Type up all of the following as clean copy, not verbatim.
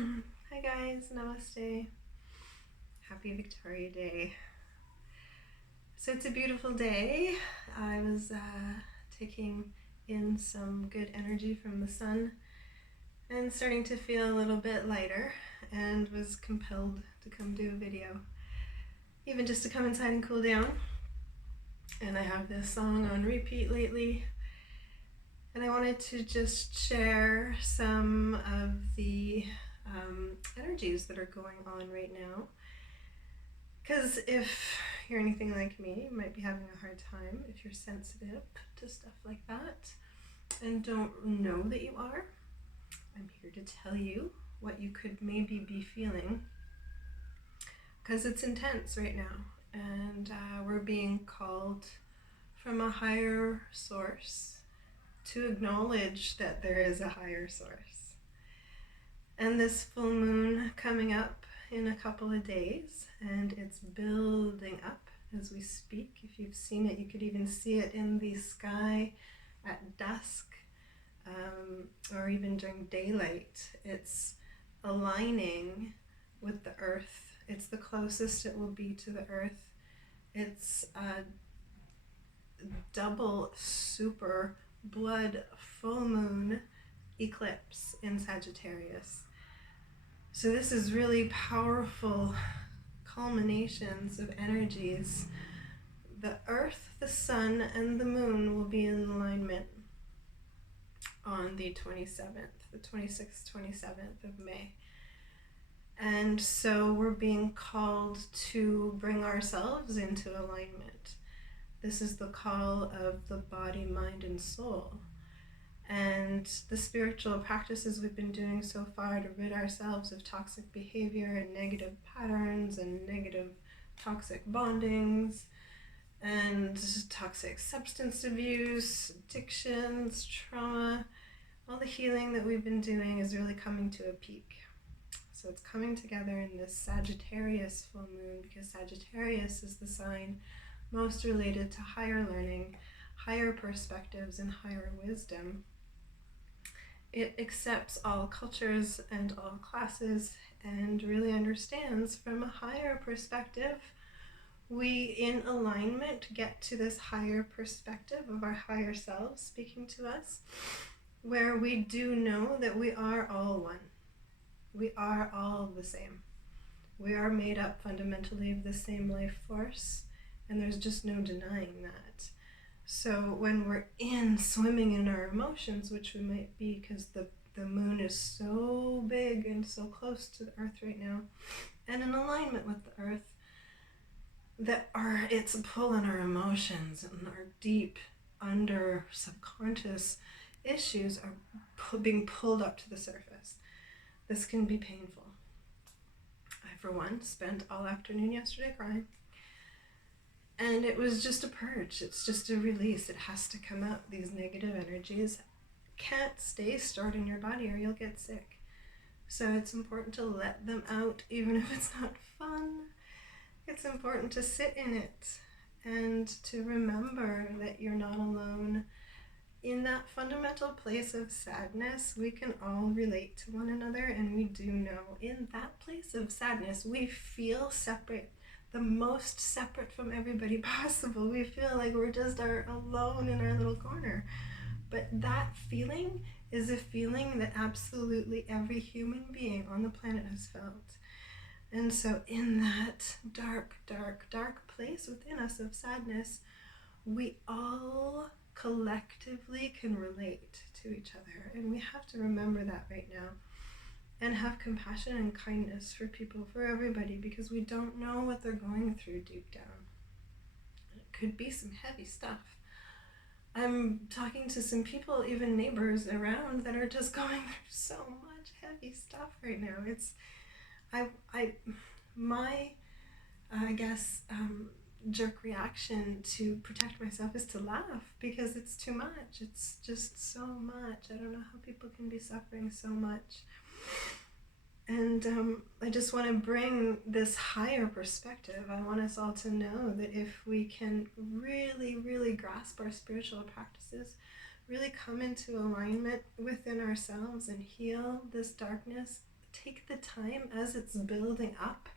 Hi guys, namaste. Happy Victoria Day. So it's a beautiful day. I was taking in some good energy from the sun and starting to feel a little bit lighter, and was compelled to come do a video, even just to come inside and cool down. And I have this song on repeat lately, and I wanted to just share some of the energies that are going on right now. Because if you're anything like me, you might be having a hard time if you're sensitive to stuff like that and don't know that you are. I'm here to tell you what you could maybe be feeling, because it's intense right now, and we're being called from a higher source to acknowledge that there is a higher source. And this full moon coming up in a couple of days, and it's building up as we speak. If you've seen it, you could even see it in the sky at dusk, or even during daylight. It's aligning with the earth. It's the closest it will be to the earth. It's a double super blood full moon eclipse in Sagittarius. So this is really powerful culminations of energies. The earth, the sun, and the moon will be in alignment on the 27th, the 26th, 27th of May. And so we're being called to bring ourselves into alignment. This is the call of the body, mind, and soul. And the spiritual practices we've been doing so far to rid ourselves of toxic behavior and negative patterns and negative toxic bondings and toxic substance abuse, addictions, trauma, all the healing that we've been doing is really coming to a peak. So it's coming together in this Sagittarius full moon, because Sagittarius is the sign most related to higher learning, higher perspectives, and higher wisdom. It accepts all cultures and all classes and really understands from a higher perspective. We, in alignment, get to this higher perspective of our higher selves speaking to us, where we do know that we are all one. We are all the same. We are made up fundamentally of the same life force, and there's just no denying that. So when we're swimming in our emotions, which we might be because the moon is so big and so close to the earth right now, and in alignment with the earth, that it's pulling our emotions, and our deep under subconscious issues are being pulled up to the surface. This can be painful. I, for one, spent all afternoon yesterday crying. And it was just a purge. It's just a release. It has to come out. These negative energies can't stay stored in your body or you'll get sick. So it's important to let them out, even if it's not fun. It's important to sit in it and to remember that you're not alone. In that fundamental place of sadness, we can all relate to one another, and we do know in that place of sadness, we feel separate. The most separate from everybody possible. We feel like we're just alone in our little corner. But that feeling is a feeling that absolutely every human being on the planet has felt. And so in that dark, dark, dark place within us of sadness, we all collectively can relate to each other. And we have to remember that right now. And have compassion and kindness for people, for everybody, because we don't know what they're going through deep down. It could be some heavy stuff. I'm talking to some people, even neighbors around, that are just going through so much heavy stuff right now. It's, my jerk reaction to protect myself is to laugh, because it's too much. It's just so much. I don't know how people can be suffering so much. And I just want to bring this higher perspective. I want us all to know that if we can really, really grasp our spiritual practices, really come into alignment within ourselves and heal this darkness, take the time as it's building up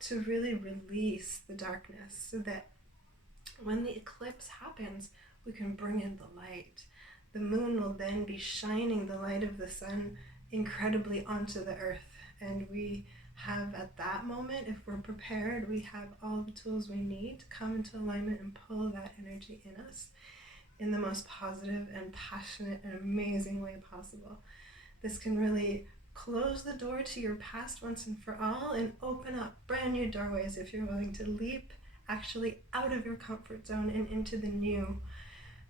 to really release the darkness, so that when the eclipse happens, we can bring in the light. The moon will then be shining the light of the sun incredibly onto the earth, and we have, at that moment, if we're prepared, we have all the tools we need to come into alignment and pull that energy in us in the most positive and passionate and amazing way possible. This can really close the door to your past once and for all and open up brand new doorways if you're willing to leap actually out of your comfort zone and into the new,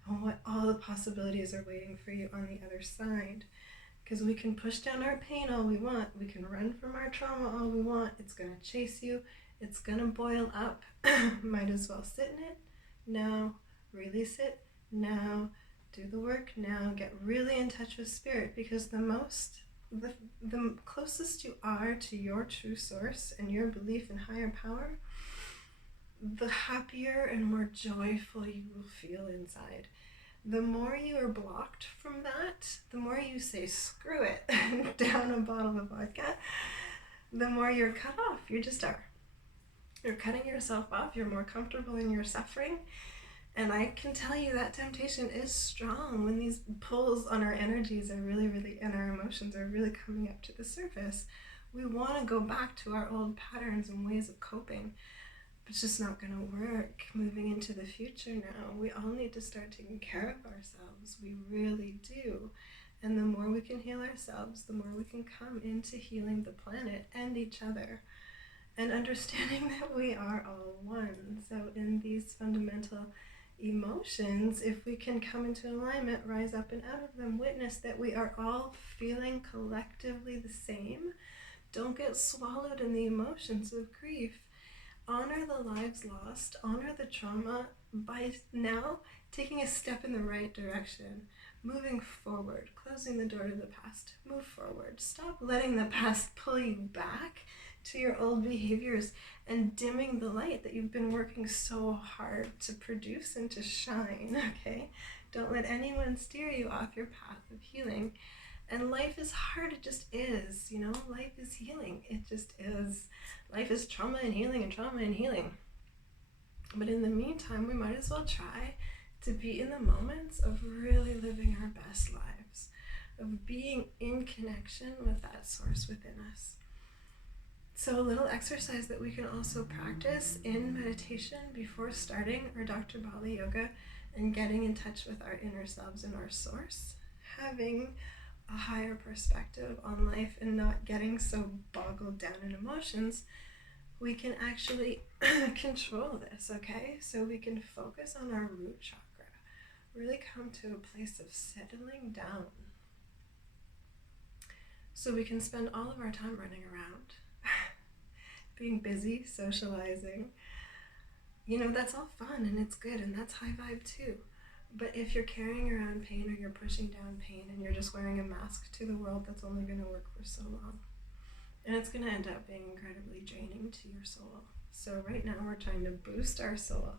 and what all the possibilities are waiting for you on the other side. Because we can push down our pain all we want, we can run from our trauma all we want, it's going to chase you, it's going to boil up. Might as well sit in it now, release it now, do the work now, get really in touch with spirit, because the closest you are to your true source and your belief in higher power, the happier and more joyful you will feel inside. The more you are blocked from that, the more you say screw it, down a bottle of vodka, the more you're cut off. You just are. You're cutting yourself off. You're more comfortable in your suffering. And I can tell you that temptation is strong when these pulls on our energies are really, and our emotions are really coming up to the surface. We want to go back to our old patterns and ways of coping. It's just not going to work moving into the future now. We all need to start taking care of ourselves. We really do. And the more we can heal ourselves, the more we can come into healing the planet and each other, and understanding that we are all one. So in these fundamental emotions, if we can come into alignment, rise up and out of them, witness that we are all feeling collectively the same. Don't get swallowed in the emotions of grief. Honor the lives lost, honor the trauma by now taking a step in the right direction, moving forward, closing the door to the past, move forward. Stop letting the past pull you back to your old behaviors and dimming the light that you've been working so hard to produce and to shine, okay? Don't let anyone steer you off your path of healing. And life is hard, it just is, you know? Life is healing, it just is. Life is trauma and healing and trauma and healing. But in the meantime, we might as well try to be in the moments of really living our best lives, of being in connection with that source within us. So a little exercise that we can also practice in meditation before starting our Dr. Bali yoga and getting in touch with our inner selves and our source, having a higher perspective on life and not getting so boggled down in emotions, we can actually control this, okay? So we can focus on our root chakra, really come to a place of settling down. So we can spend all of our time running around, being busy, socializing. You know, that's all fun and it's good and that's high vibe too. But if you're carrying around pain or you're pushing down pain and you're just wearing a mask to the world, that's only going to work for so long. And it's going to end up being incredibly draining to your soul. So right now we're trying to boost our soul.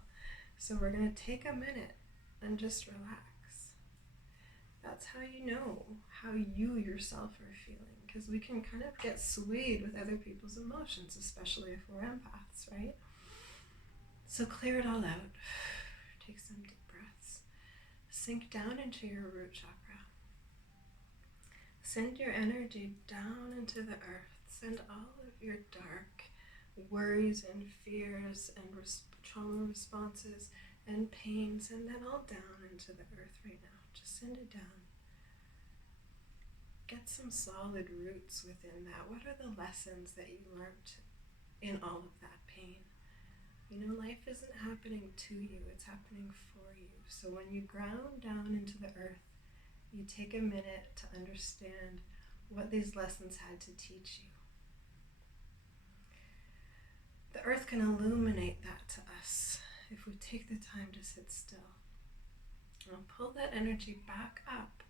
So we're going to take a minute and just relax. That's how you know how you yourself are feeling, because we can kind of get swayed with other people's emotions, especially if we're empaths, right? So clear it all out. Take some deep breaths. Sink down into your root chakra. Send your energy down into the earth. Send all of your dark worries and fears and trauma responses and pain, send that all down into the earth right now. Just send it down. Get some solid roots within that. What are the lessons that you learned in all of that pain? You know, life isn't happening to you, it's happening for you. So when you ground down into the earth, you take a minute to understand what these lessons had to teach you. The earth can illuminate that to us if we take the time to sit still. Now pull that energy back up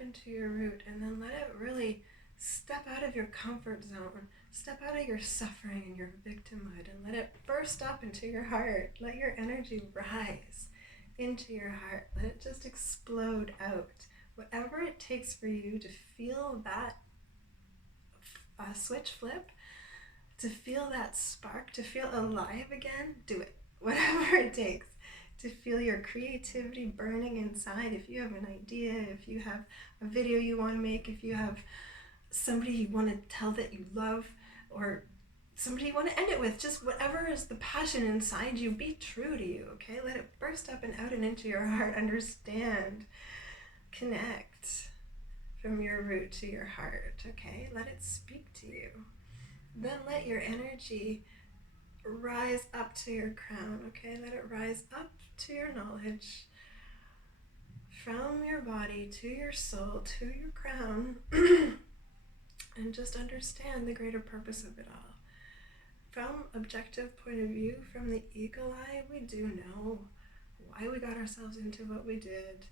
into your root, and then let it really step out of your comfort zone, step out of your suffering and your victimhood, and let it burst up into your heart. Let your energy rise into your heart. Let it just explode out. Whatever it takes for you to feel that switch flip, to feel that spark, to feel alive again, do it. Whatever it takes to feel your creativity burning inside. If you have an idea, if you have a video you want to make, if you have somebody you want to tell that you love, or somebody you want to end it with, just whatever is the passion inside you, be true to you, okay? Let it burst up and out and into your heart. Understand, connect from your root to your heart, okay? Let it speak to you. Then let your energy rise up to your crown, okay? Let it rise up to your knowledge, from your body to your soul to your crown, and just understand the greater purpose of it all. From objective point of view, from the eagle eye, we do know why we got ourselves into what we did.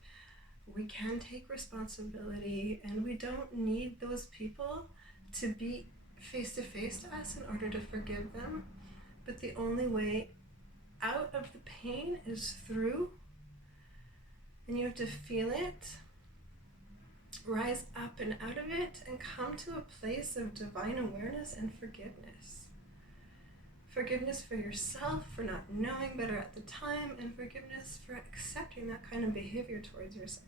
We can take responsibility, and we don't need those people to be face to face to us in order to forgive them. But the only way out of the pain is through, and you have to feel it, rise up and out of it, and come to a place of divine awareness and forgiveness. Forgiveness for yourself for not knowing better at the time, and forgiveness for accepting that kind of behavior towards yourself.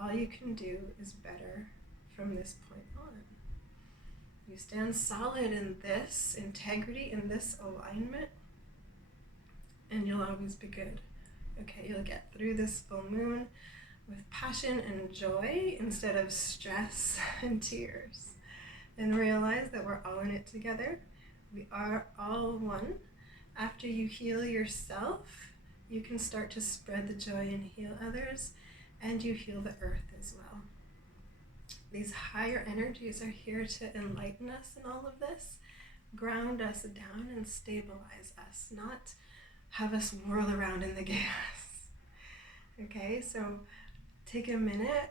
All you can do is better from this point on. You stand solid in this integrity, in this alignment, and you'll always be good. Okay, you'll get through this full moon with passion and joy instead of stress and tears. And realize that we're all in it together. We are all one. After you heal yourself, you can start to spread the joy and heal others, and you heal the earth as well. These higher energies are here to enlighten us in all of this, ground us down and stabilize us, not have us whirl around in the chaos. Okay, so take a minute,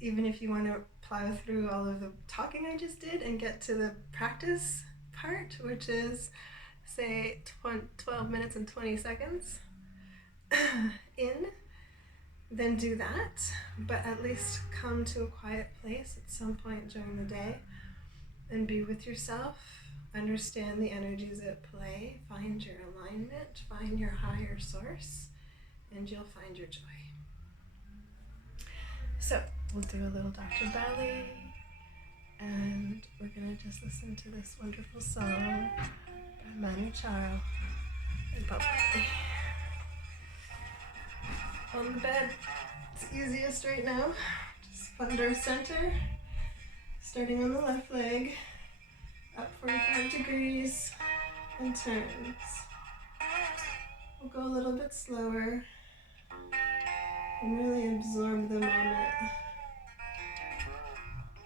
even if you want to plow through all of the talking I just did, and get to the practice part, which is, say, 12 minutes and 20 seconds in. Then do that, but at least come to a quiet place at some point during the day and be with yourself. Understand the energies at play, find your alignment, find your higher source, and you'll find your joy. So we'll do a little Dr. Ballet, and we're gonna just listen to this wonderful song by Manu Chao and Bob Marley. On the bed, it's easiest right now. Just find our center, starting on the left leg, up 45 degrees, and turns. We'll go a little bit slower and really absorb the moment.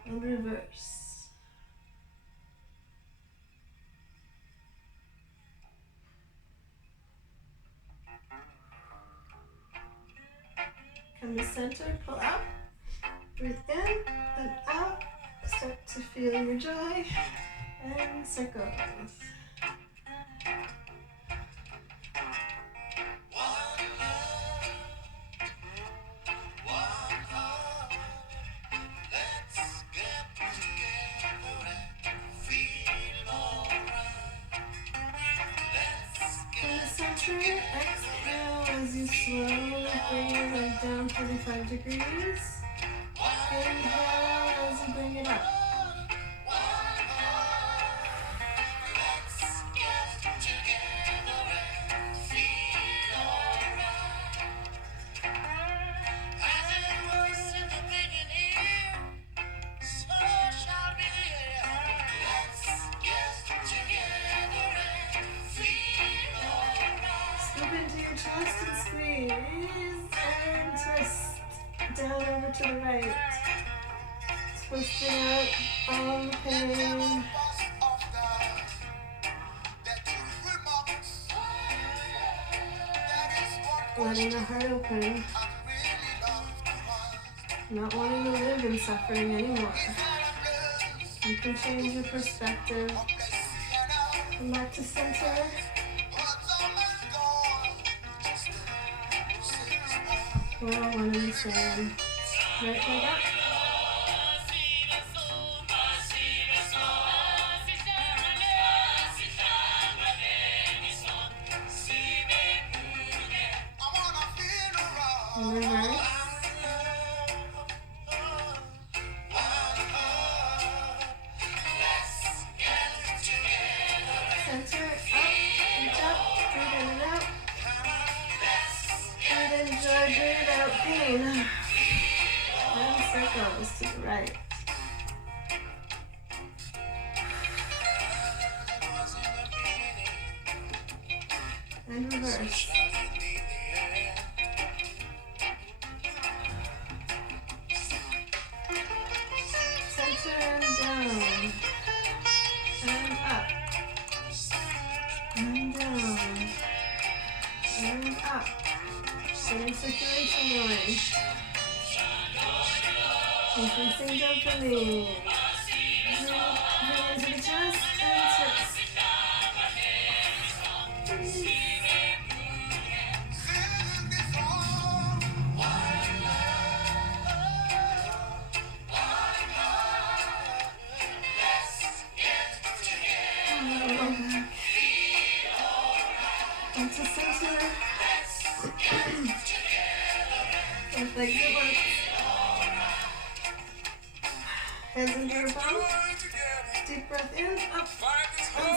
And reverse. Come to center, pull up, breathe in and out, start to feel your joy, and circles. Exhale as you slowly bring your leg down 45 degrees. Inhale as you bring it up. Down over to the right. Twist it out. Pain. Letting the heart open. Not wanting to live in suffering anymore. You can change your perspective. Come back to center. We're all one and the same. Right leg up. pain. And circles to the right. And reverse. Center and down. And up. And down. And up. Getting circulation going. Increasing dopamine. Breathe into the chest and twist. Into center. Both legs at once. Hands under your bum. Deep breath in, up, and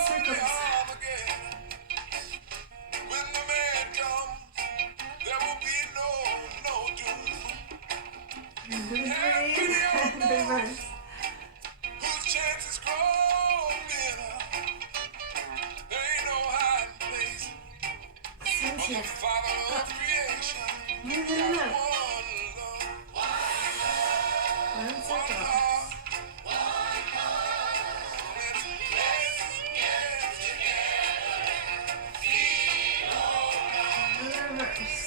circles. When the man comes, there will be no doom. And reverse. Whose chances grow thinner. There ain't no hiding place. But the Father of creation. Breathe in and out. And circles. And reverse.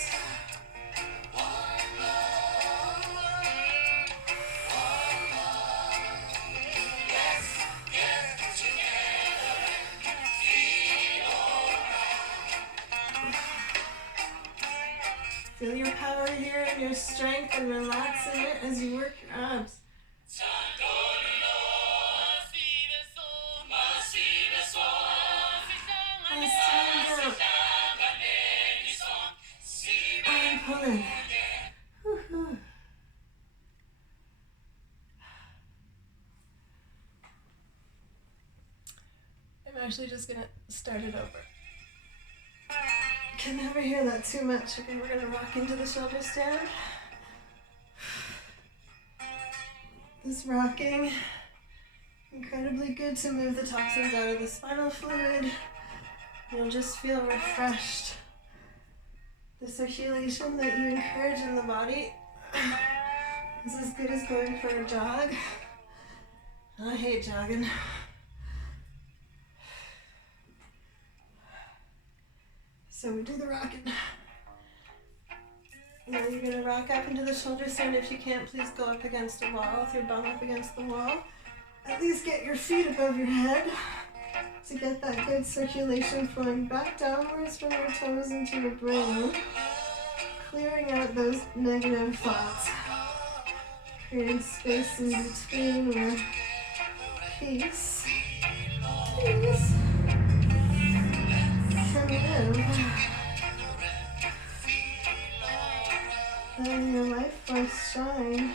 Feel your power here and your strength and relax in it as you work your abs. And stand up. And pull in. Woo-hoo. I'm actually just going to start it over. Can never hear that too much. Okay, we're gonna rock into the shoulder stand. This rocking, incredibly good to move the toxins out of the spinal fluid. You'll just feel refreshed. The circulation that you encourage in the body is as good as going for a jog. I hate jogging. So we do the rocking. Now you're going to rock up into the shoulder stand. If you can't, please go up against a wall with your bum up against the wall. At least get your feet above your head to get that good circulation flowing back downwards from your toes into your brain, clearing out those negative thoughts, creating space in between where peace can live. Letting your life force shine,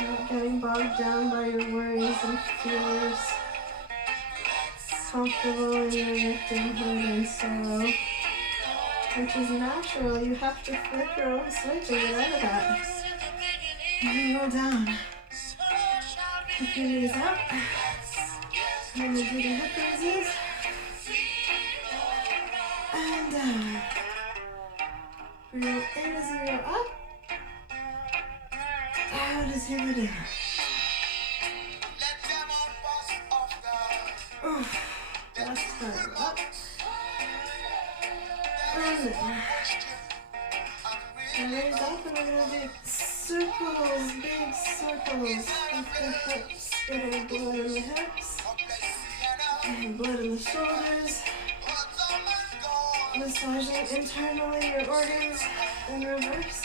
not getting bogged down by your worries and fears, comfortable in your victimhood and sorrow, which is natural. You have to flip your own switch and get out of that. And then go down. Keep your knees up. And then do the hip raises. And down. Breathe in as you go up. Out as you go down. Last time up. And then. And raise up, and we're going to do circles, big circles with the hips. Getting blood in the hips. And blood in the shoulders. Massaging internally your organs in reverse.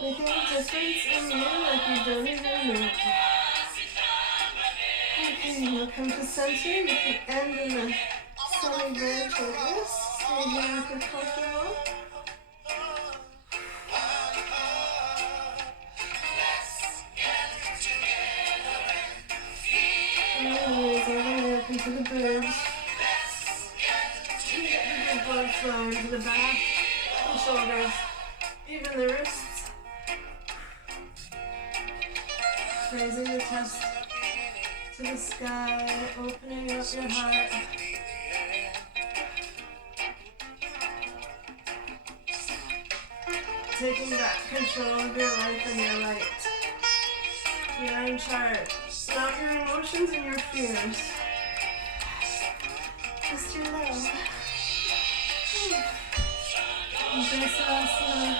Making a difference in you like you don't even know. Okay, now come to center. You can end in the semi-branch like this. Stay here if you're comfortable. Anyways, all the way up into the bridge. Get your blood flowing to the back, the shoulders, even the wrists. Raising the chest to the sky, opening up your heart. Taking back control of your life and your light. You're in charge. Not your emotions and your fears. Just your love. Embrace asana.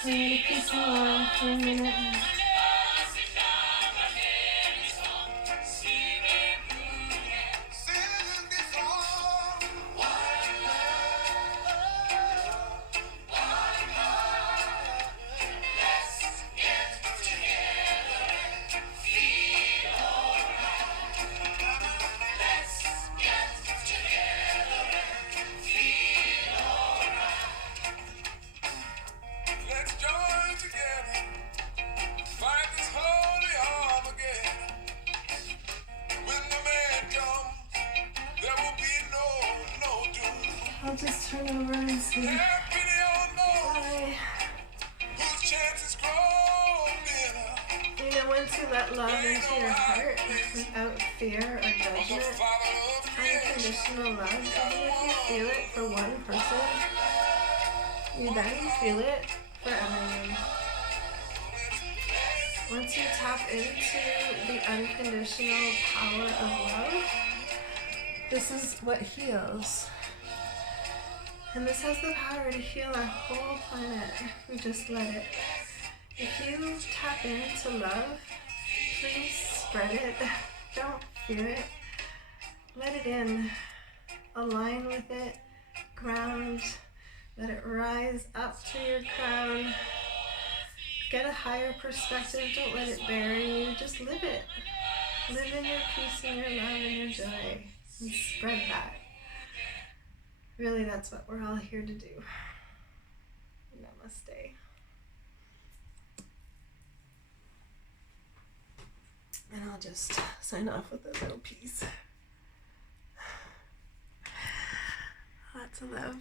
So you're gonna peace along for a minute. I'll just turn over and see. Bye. You know, once you let love into your heart without fear or judgment, unconditional love, even if you feel it for one person, you then feel it for everyone. Once you tap into the unconditional power of love, this is what heals. And this has the power to heal our whole planet if we just let it. If you tap into love, please spread it. Don't fear it. Let it in. Align with it. Ground. Let it rise up to your crown. Get a higher perspective. Don't let it bury you. Just live it. Live in your peace and your love and your joy. And spread that. Really, that's what we're all here to do. Namaste. And I'll just sign off with a little piece. Lots of love.